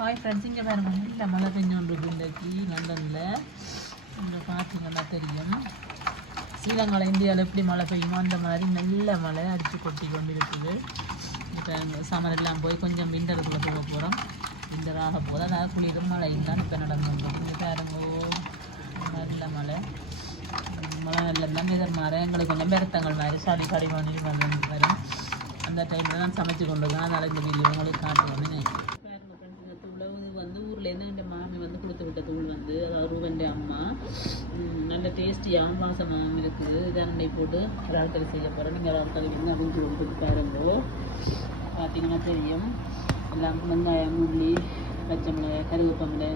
Hi friends, இங்கே பாருங்க நல்ல மழை பெஞ்சோன்றது இன்றைக்கு லண்டனில். இங்கே பார்த்தீங்கன்னா தெரியும், ஸ்ரீலங்காவில் இந்தியாவில் எப்படி மழை பெய்யுமோ அந்த மாதிரி நல்ல மழை அடித்து கொட்டி கொண்டு இருக்குது. இப்போ சம்மர் எல்லாம் போய் கொஞ்சம் விண்டருக்குள்ளே போக போகிறோம். விண்டர் ஆக போது அதாவது குளிரும் மழை தான் இப்போ நடந்துருக்கோம். இங்கே பாருங்கோ நல்ல மழை நல்ல தான் எதிர் மாற எங்களுக்கு கொஞ்சம் பெருத்தங்கள் மாதிரி சளி கடிமணி வரும். அந்த டைமில் தான் சமைச்சு கொண்டு இருக்கேன். அதனால் இந்த வீடியோ உங்களுக்கு காட்டுவோன்னு ஊர்லேருந்து என் மாமி கொடுத்து விட்ட தூள் அதாவது ரூபண்ட அம்மா நல்ல டேஸ்டியாகவும் வாசமாகவும் இருக்குது. இதனை போட்டு இறால் கறி செய்ய போகிறோம். நீங்கள் இறால் கறி வந்து அப்படின்னு கொடுத்து பாருங்கோ. பார்த்தீங்கன்னா தெரியும், எல்லாம் வெங்காயம், உள்ளி, பச்சை மிளகாய், கருவேப்பமிளை,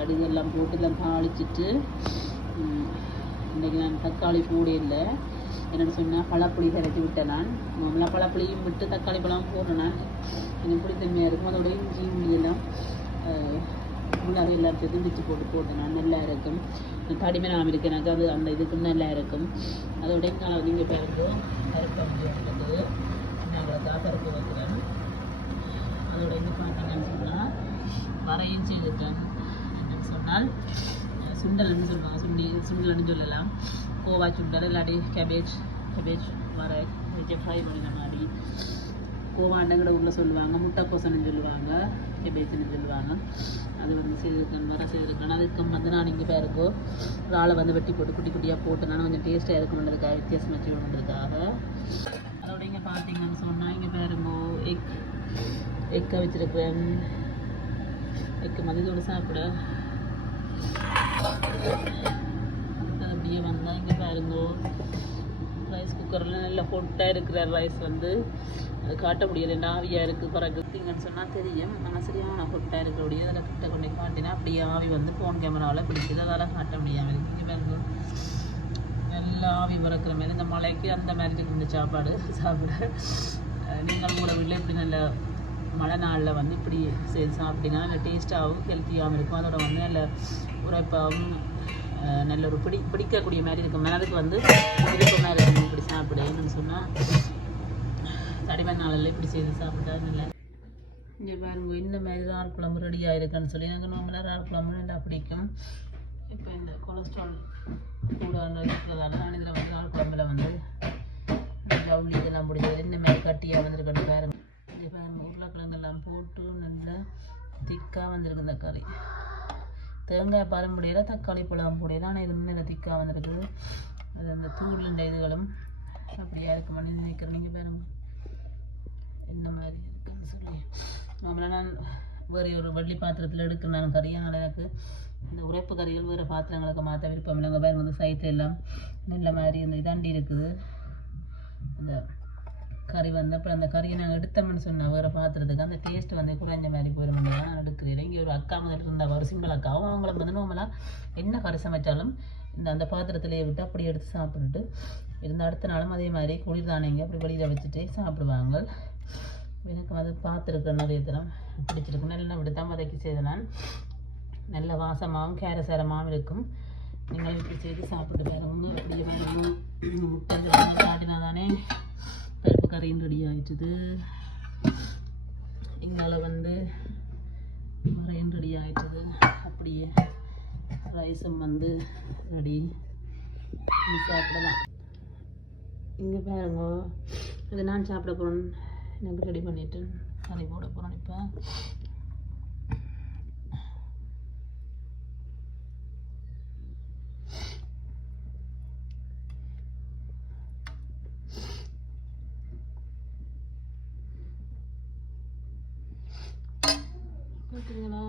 கடுகு எல்லாம் போட்டு எல்லாம் தாளிச்சிட்டு இன்றைக்கி நான் தக்காளி கூட இல்லை. என்னென்னு சொன்னால் பழப்புளி கரைச்சி விட்டேன். நான் மாமலாம் பழப்புளியும் விட்டு தக்காளி பழம் போடுறேன். நான் எனக்கு பிடித்தன்மையாக இருக்கும். அதோட இஞ்சி உள்ளியெல்லாம் உள்ளாக எல்லாத்தையும் பிச்சு போட்டேன். நான் நல்லா இருக்கும். தடிமை நாம் இருக்கு எனக்கு அது அந்த இதுக்கு நல்லா இருக்கும். அதோட நீங்கள் பாருங்க பருப்பு வந்துட்டு நான் பருப்பு வைக்கிறேன். அதோட இது பார்த்தீங்கன்னு சொன்னால் வரையும் செய்துட்டேன். என்னன்னு சொன்னால் சுண்டல்னு சொல்லுவாங்க, சுண்டல்னு சொல்லலாம். கோவா சுண்டல் இல்லாட்டி கேபேஜ் வரை வச்சு ஃப்ரை பண்ணின மாதிரி. கோவாண்டங்கிற உள்ள சொல்லுவாங்க, முட்டைக்கோசன்னு சொல்லுவாங்க, கேபேஜ்னு சொல்லுவாங்க. அது செய்திருக்கேன், செய்திருக்கேன். அதுக்கு நான் இங்கே பேருக்கோ இறாலை வெட்டி போட்டு குட்டி குட்டியாக போட்டு நான் கொஞ்சம் டேஸ்ட்டாக இருக்கணுன்றதுக்காக, வித்தியாசமாக செய்யணுன்றதுக்காக. அதோட இங்கே பார்த்தீங்கன்னு சொன்னால் இங்கே பேருங்கோ எக்கை வச்சுருக்கிறேன். எக்கு மதியத்தோடு சாப்பிட அப்படியே வந்தால் இங்கே பாருங்கோ ரைஸ் குக்கரில் நல்ல ஹொட்டாக இருக்கிற ரைஸ் அது காட்ட முடியலை, ஆவியாக இருக்குது. பிறகுங்கன்னு சொன்னால் தெரியும், ஆனால் சரியான ஹொட்டாக இருக்கக்கூடிய அதில் கிட்ட கொண்டே காட்டினா அப்படியே ஆவி ஃபோன் கேமராவில் பிடிக்குது, அதால் காட்ட முடியாமல் இருக்குது. இங்கே பாருங்க நல்லா ஆவி பறக்கிற மாதிரி இந்த மழைக்கு அந்த மாதிரி இருக்குது சாப்பாடு சாப்பிட. நீங்கள் உங்களோட வீட்டில் இப்படி நல்ல மழை நாளில் இப்படி செய்து சாப்பிட்டீங்கன்னா நல்ல டேஸ்ட்டாகவும் ஹெல்த்தியாகவும் இருக்கும். அதோட நல்ல உரைப்பாகவும் நல்ல ஒரு பிடிக்கக்கூடிய மாதிரி இருக்கும். மனதுக்கு விருப்பமாக இருக்கும் இப்படி சாப்பிடுன்னு சொன்னால். தடிமை நாளில் இப்படி செய்து சாப்பிட்டா நல்லா. இங்கே பாருங்க இந்த மாதிரி இறால் குழம்பு ரெடி ஆகிருக்குன்னு சொல்லி எனக்கு நார்மலாக இறால் குழம்பு நல்லா பிடிக்கும். இப்போ இந்த கொலஸ்ட்ரால் கூட இருக்கிறதால நான் இதில் இறால் குழம்புல ஜவுளி இதெல்லாம் பிடிச்சது இந்த மாதிரி கட்டியாக வந்துருக்கட்டும். பாருங்க இங்கே பாருங்க உருளைக்கிழங்கெல்லாம் போட்டு நல்லா திக்காக வந்திருக்கு இந்த கறி. தேங்காய் பால் முடியல, தக்காளி பழம் முடியல, ஆனால் இது நல்ல திக்காக வந்துருக்குது. அது அந்த தூள்ன்ற இதுகளும் அப்படியா இருக்கு மணி நினைக்கிறேன். நீங்கள் பாருங்க இந்த மாதிரி இருக்குன்னு சொல்லி நம்மள நான் வேறு ஒரு வள்ளி பாத்திரத்தில் எடுக்கிறேன் நான் கறி. அதனால் எனக்கு இந்த உரைப்பு கறிகள் வேறு பாத்திரங்களுக்கு மாற்ற விருப்பம் இல்லைங்க. பாருங்க சைட்டில் எல்லாம் நல்ல மாதிரி இந்த இதாண்டி இருக்குது அந்த கறி அப்புறம் அந்த கறியை நாங்கள் எடுத்தோம்னு சொன்னால் வேறு பாத்திரத்துக்கு அந்த டேஸ்ட் குறைஞ்ச மாதிரி போயிடும். நான் எடுக்கிறேன். இங்கே ஒரு அக்கா முதல் இருந்தால் ஒரு சிங்கிள் அக்காவும் அவங்கள நோமலாக என்ன கறி சமைச்சாலும் அந்த பாத்திரத்திலேயே விட்டு அப்படி எடுத்து சாப்பிட்டுட்டு இருந்த அடுத்த நாளும் அதே மாதிரி குளிர் தானியங்க அப்படி வெளியில் வச்சுட்டு சாப்பிடுவாங்க. எனக்கு அது பார்த்துருக்கேன் நிறைய தரம் பிடிச்சிருக்கு. நல்லா இப்படி தான் வதக்கி செய்த நான் நல்ல வாசமாகவும் கேரசாரமாகவும் இருக்கும். நீங்கள் இப்படி செய்து சாப்பிட்டு பாருங்க. அப்படியே முட்டை காட்டினா தானே பருப்பு கறியும் ரெடி ஆகிட்டுது. எங்களால் வரையும் ரெடி ஆகிட்டுது. அப்படியே ரைஸும் ரெடி சாப்பிடலாம். இங்கே பாருங்க இது நான் சாப்பிட போகிறேன். எனக்கு ரெடி பண்ணிவிட்டு கறி போட போகிறேன். இப்போ பார்த்தீங்களா